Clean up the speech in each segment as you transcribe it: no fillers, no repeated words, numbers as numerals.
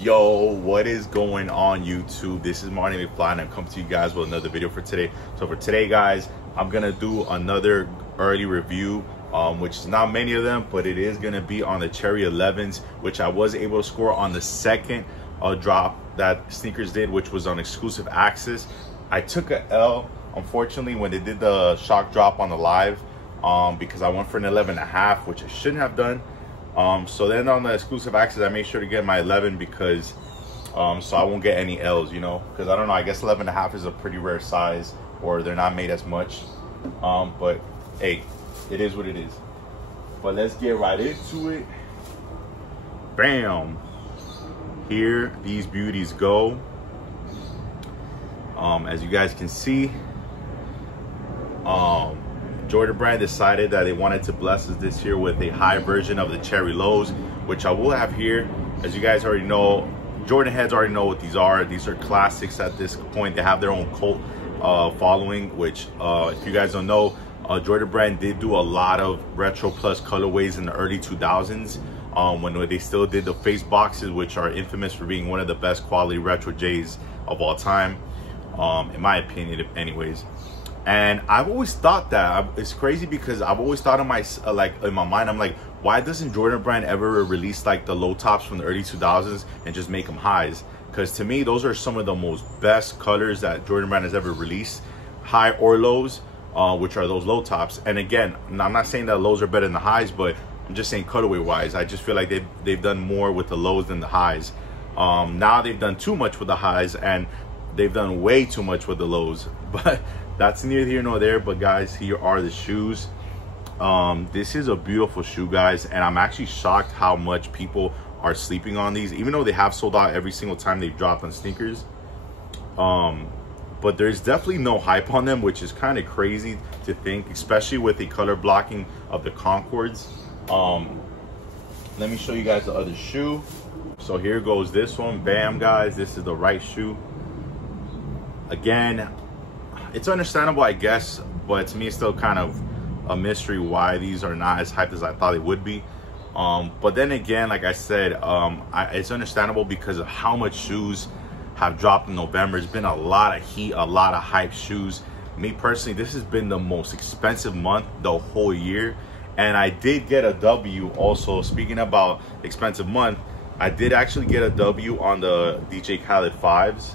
Yo, what is going on YouTube? This is Marty McFly and I'm coming to you guys with another video for today. So for today guys, I'm gonna do another early review, which is not many of them, but it is gonna be on the Cherry 11s, which I was able to score on the second drop that Sneakers did, which was on exclusive access. I took a L, unfortunately, when they did the shock drop on the live, because I went for an 11.5, which I shouldn't have done. So then on the exclusive access, I made sure to get my 11 because so I won't get any L's, you know, because I don't know, I guess 11.5 is a pretty rare size, or they're not made as much. But hey, it is what it is. But let's get right into it. Bam, here these beauties go. As you guys can see, Jordan Brand decided that they wanted to bless us this year with a high version of the Cherry Lows, which I will have here. As you guys already know, Jordan heads already know what these are. These are classics at this point. They have their own cult following, which if you guys don't know, Jordan Brand did do a lot of retro plus colorways in the early 2000s when they still did the face boxes, which are infamous for being one of the best quality retro J's of all time, in my opinion anyways. And I've always thought that it's crazy because I've always thought of my in my mind, I'm like, why doesn't Jordan Brand ever release like the low tops from the early 2000s and just make them highs? Because to me, those are some of the most best colors that Jordan Brand has ever released, high or lows, which are those low tops. And again, I'm not saying that lows are better than the highs, but I'm just saying colorway wise, I just feel like they've done more with the lows than the highs. Now they've done too much with the highs and they've done way too much with the lows, but that's neither here nor there. But guys, here are the shoes. This is a beautiful shoe, guys, and I'm actually shocked how much people are sleeping on these, even though they have sold out every single time they've dropped on sneakers. But there's definitely no hype on them, which is kind of crazy to think, especially with the color blocking of the Concords. Let me show you guys the other shoe. So here goes this one. Bam, guys, this is the right shoe. Again, it's understandable, I guess, but to me it's still kind of a mystery why these are not as hyped as I thought they would be. But then again, like I said, it's understandable because of how much shoes have dropped in November. It's been a lot of heat, a lot of hype shoes. Me personally, this has been the most expensive month the whole year. And I did get a W also. Speaking about expensive month, I did actually get a W on the DJ Khaled 5s.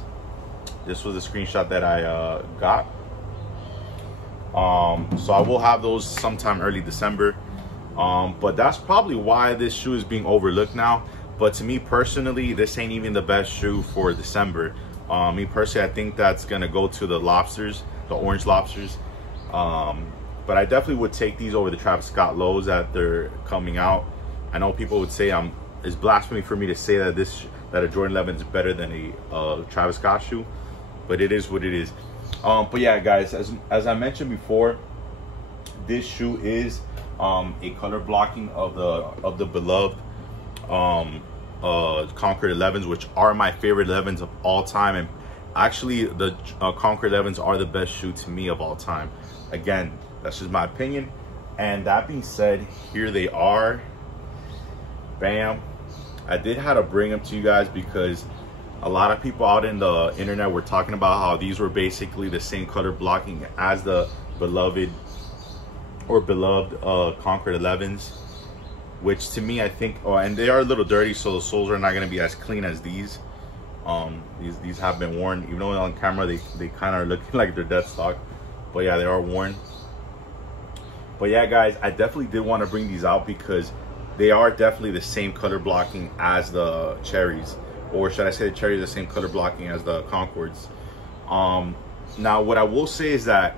This was a screenshot that I got. So I will have those sometime early December. But that's probably why this shoe is being overlooked now. But to me personally, this ain't even the best shoe for December. Me personally, I think that's gonna go to the lobsters, the orange lobsters. But I definitely would take these over the Travis Scott lows that they're coming out. I know people would say it's blasphemy for me to say that that a Jordan 11 is better than a Travis Scott shoe, but it is what it is. But yeah, guys, as I mentioned before, this shoe is a color blocking of the beloved Concord 11s, which are my favorite 11s of all time. And actually, the Concord 11s are the best shoe to me of all time. Again, that's just my opinion. And that being said, here they are. Bam. I did have to bring them to you guys because a lot of people out in the internet were talking about how these were basically the same color blocking as the beloved Concord 11s, which to me, I think, and they are a little dirty, so the soles are not going to be as clean as these. These have been worn, even though on camera they kind of are looking like they're dead stock, but yeah, they are worn. But yeah, guys, I definitely did want to bring these out because they are definitely the same color blocking as the Cherries. Or should I say the Cherry is the same color blocking as the Concords. Now, what I will say is that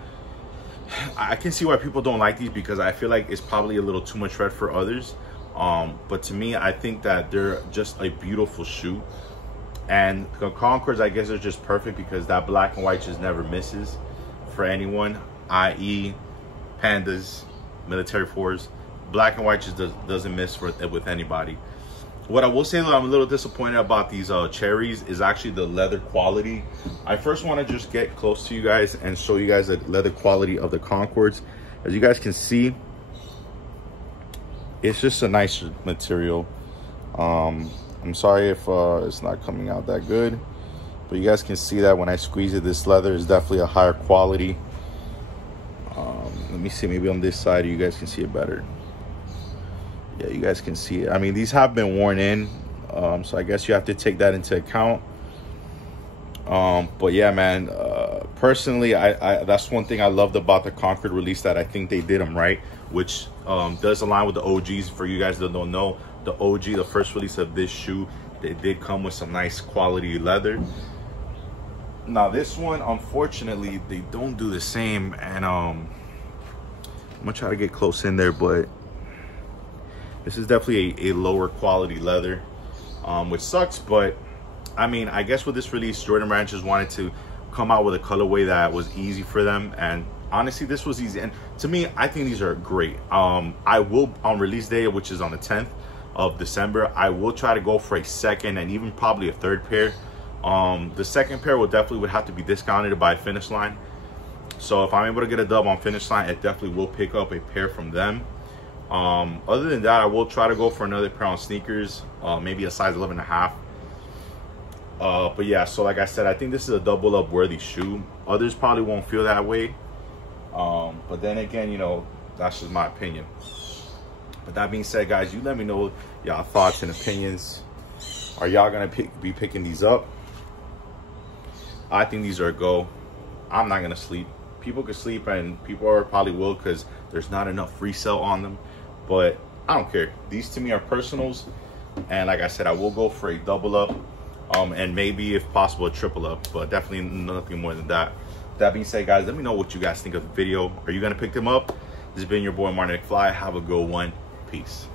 I can see why people don't like these because I feel like it's probably a little too much red for others. But to me, I think that they're just a beautiful shoe. And the Concords, I guess, are just perfect because that black and white just never misses for anyone, i.e. Pandas, military fours. Black and white just doesn't miss with anybody. What I will say though, I'm a little disappointed about these Cherries is actually the leather quality. I first want to just get close to you guys and show you guys the leather quality of the Concords. As you guys can see, it's just a nice material. I'm I'm sorry if it's not coming out that good, but you guys can see that when I squeeze it, this leather is definitely a higher quality. Let me see, maybe on this side you guys can see it better. Yeah, you guys can see it. I mean, these have been worn in, so I guess you have to take that into account. But yeah, man, personally, I that's one thing I loved about the Concord release, that I think they did them right, which does align with the OGs. For you guys that don't know, the OG, the first release of this shoe, they did come with some nice quality leather. Now this one, unfortunately, they don't do the same, and I'm gonna try to get close in there, but this is definitely a lower quality leather, which sucks. But I mean, I guess with this release, Jordan Brand just wanted to come out with a colorway that was easy for them, and honestly, this was easy. And to me, I think these are great. I will, on release day, which is on the 10th of December, I will try to go for a second and even probably a third pair. The second pair would have to be discounted by Finish Line. So if I'm able to get a dub on Finish Line, it definitely will pick up a pair from them. Other than that, I will try to go for another pair on sneakers, maybe a size 11.5. But yeah, so like I said, I think this is a double up worthy shoe. Others probably won't feel that way. But then again, you know, that's just my opinion. But that being said, guys, you let me know y'all thoughts and opinions. Are y'all gonna be picking these up? I think these are a go. I'm not gonna sleep. People could sleep, and people probably will, because there's not enough resale on them. But I don't care. These to me are personals, and like I said, I will go for a double up, and maybe if possible a triple up, but definitely nothing more than that. That being said, guys, let me know what you guys think of the video. Are you gonna pick them up? This has been your boy Martin McFly. Have a good one. Peace.